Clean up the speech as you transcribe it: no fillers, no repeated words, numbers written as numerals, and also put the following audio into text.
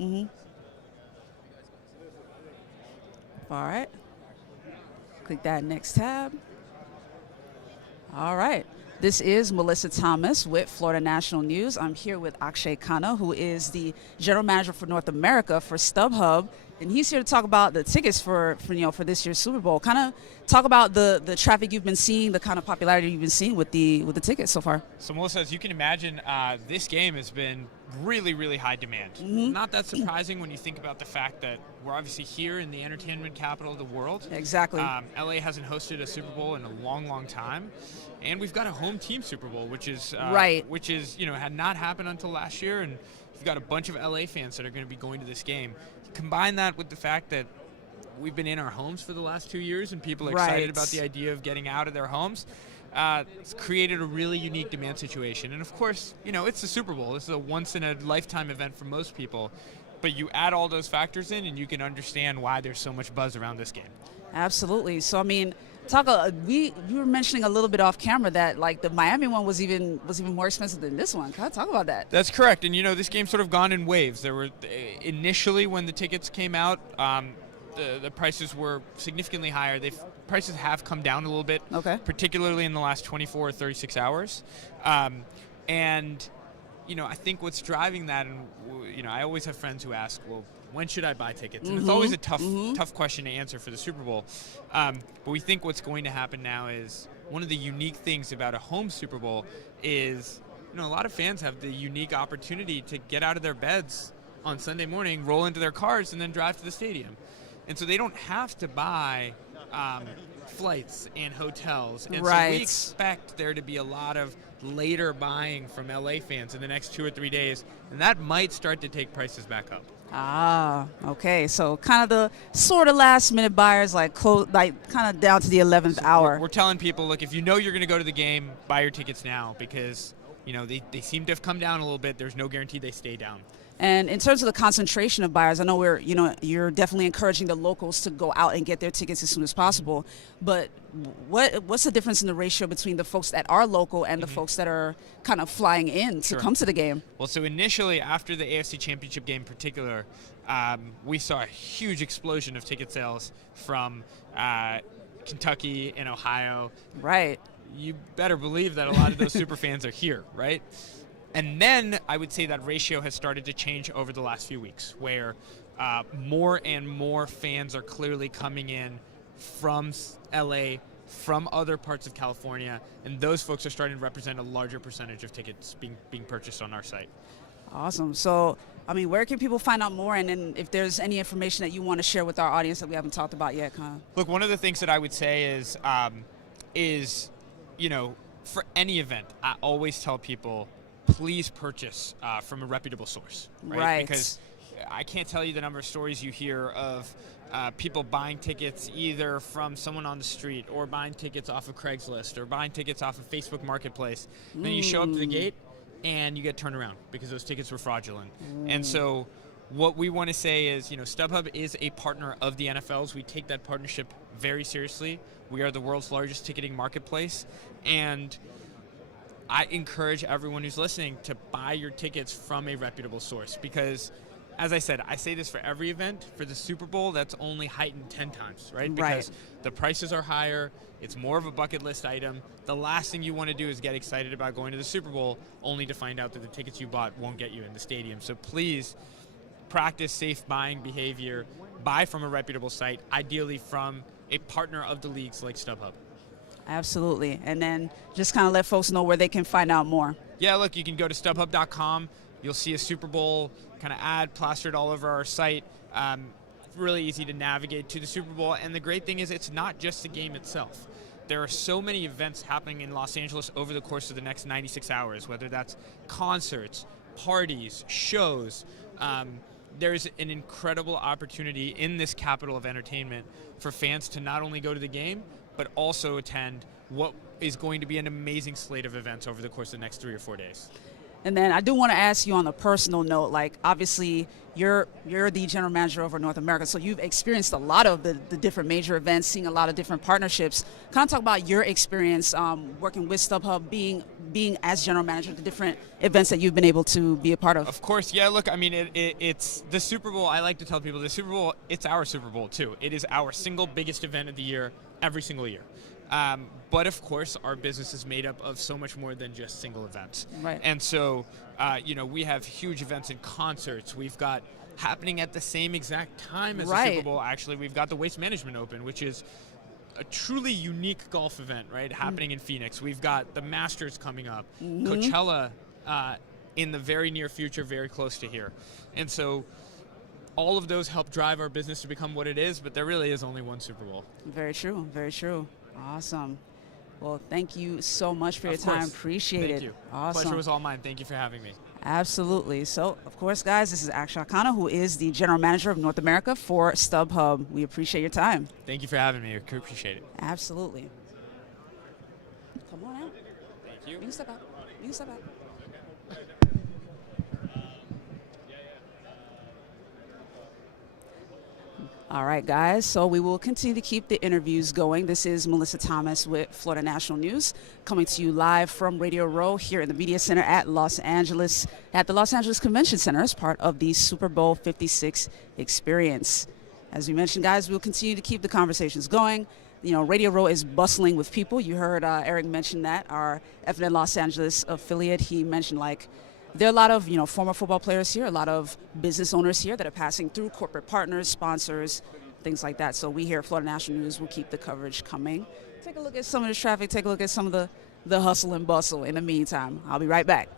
All right. Click that next tab. All right. This is Mellissa Thomas with Florida National News. I'm here with Akshay Khanna, who is the general manager for North America for StubHub, and he's here to talk about the tickets for this year's Super Bowl. Kind of talk about the traffic you've been seeing, the kind of popularity you've been seeing with the tickets so far. So Mellissa, as you can imagine, this game has been really, really high demand. Not that surprising when you think about the fact that we're obviously here in the entertainment capital of the world. Exactly. LA hasn't hosted a Super Bowl in a long, long time, and we've got a home team Super Bowl, which is had not happened until last year, and you've got a bunch of LA fans that are going to be going to this game. Combine that with the fact that we've been in our homes for the last 2 years, and people are excited about the idea of getting out of their homes. It's created a really unique demand situation. And of course, it's the Super Bowl. This is a once-in-a-lifetime event for most people. But you add all those factors in, and you can understand why there's so much buzz around this game. Absolutely. So, I mean, we were mentioning a little bit off camera that, like, the Miami one was even more expensive than this one. Can I talk about that? That's correct. And, this game's sort of gone in waves. There were, initially when the tickets came out, the prices were significantly higher. Prices have come down a little bit, particularly in the last 24 or 36 hours. And I think what's driving that, and I always have friends who ask, well, when should I buy tickets? And it's always a tough question to answer for the Super Bowl. But we think what's going to happen now is one of the unique things about a home Super Bowl is, a lot of fans have the unique opportunity to get out of their beds on Sunday morning, roll into their cars, and then drive to the stadium. And so they don't have to buy flights and hotels. And so we expect there to be a lot of later buying from LA fans in the next 2 or 3 days, and that might start to take prices back up. Okay. So kind of the sort of last-minute buyers, like kind of down to the 11th hour. We're telling people, look, if you know you're going to go to the game, buy your tickets now because, they seem to have come down a little bit. There's no guarantee they stay down. And in terms of the concentration of buyers, I know you're definitely encouraging the locals to go out and get their tickets as soon as possible. But what's the difference in the ratio between the folks that are local and the folks that are kind of flying in to come to the game? Well, so initially after the AFC Championship game in particular, we saw a huge explosion of ticket sales from Kentucky and Ohio. Right. You better believe that a lot of those super fans are here, right? And then I would say that ratio has started to change over the last few weeks, where more and more fans are clearly coming in from LA, from other parts of California, and those folks are starting to represent a larger percentage of tickets being purchased on our site. Awesome. So, I mean, where can people find out more? And then if there's any information that you want to share with our audience that we haven't talked about yet, Look, one of the things that I would say is for any event, I always tell people, please purchase from a reputable source, right? Because I can't tell you the number of stories you hear of people buying tickets either from someone on the street or buying tickets off of Craigslist or buying tickets off of Facebook Marketplace. Then you show up to the gate and you get turned around because those tickets were fraudulent. And so what we want to say is, StubHub is a partner of the NFL's. We take that partnership very seriously. We are the world's largest ticketing marketplace, and I encourage everyone who's listening to buy your tickets from a reputable source because, as I said, I say this for every event. For the Super Bowl, that's only heightened 10 times, right? Because the prices are higher. It's more of a bucket list item. The last thing you want to do is get excited about going to the Super Bowl only to find out that the tickets you bought won't get you in the stadium. So please practice safe buying behavior. Buy from a reputable site, ideally from a partner of the leagues like StubHub. Absolutely. And then just kind of let folks know where they can find out more. Yeah, look, you can go to StubHub.com. You'll see a Super Bowl kind of ad plastered all over our site. Really easy to navigate to the Super Bowl. And the great thing is it's not just the game itself. There are so many events happening in Los Angeles over the course of the next 96 hours, whether that's concerts, parties, shows. There's an incredible opportunity in this capital of entertainment for fans to not only go to the game, but also attend what is going to be an amazing slate of events over the course of the next 3 or 4 days. And then I do want to ask you on a personal note, like obviously you're the general manager over North America, so you've experienced a lot of the different major events, seeing a lot of different partnerships. Kind of talk about your experience working with StubHub, being as general manager, the different events that you've been able to be a part of. Of course, yeah. Look, I mean, it's the Super Bowl. I like to tell people the Super Bowl. It's our Super Bowl too. It is our single biggest event of the year, every single year. But of course, our business is made up of so much more than just single events. Right. And so, we have huge events and concerts. We've got happening at the same exact time as the Super Bowl. Actually, we've got the Waste Management Open, which is a truly unique golf event, right? Happening in Phoenix. We've got the Masters coming up, Coachella in the very near future, very close to here. And so all of those help drive our business to become what it is, but there really is only one Super Bowl. Very true, very true. Awesome. Well, thank you so much for your time. Appreciate it. Thank you. Awesome. Pleasure was all mine. Thank you for having me. Absolutely. So, of course, guys, this is Akshay Khanna, who is the general manager of North America for StubHub. We appreciate your time. Thank you for having me. I appreciate it. Absolutely. Come on out. Thank you. You can step out. You can step out. All right, guys, so we will continue to keep the interviews going. This is Mellissa Thomas with Florida National News, coming to you live from Radio Row here in the Media Center at the Los Angeles Convention Center as part of the Super Bowl 56 experience. As we mentioned, guys, we'll continue to keep the conversations going. You know, Radio Row is bustling with people. You heard Erik mention that, our FNN Los Angeles affiliate. He mentioned, like, there are a lot of, former football players here, a lot of business owners here that are passing through, corporate partners, sponsors, things like that. So we here at Florida National News will keep the coverage coming. Take a look at some of the traffic, take a look at some of the hustle and bustle in the meantime. I'll be right back.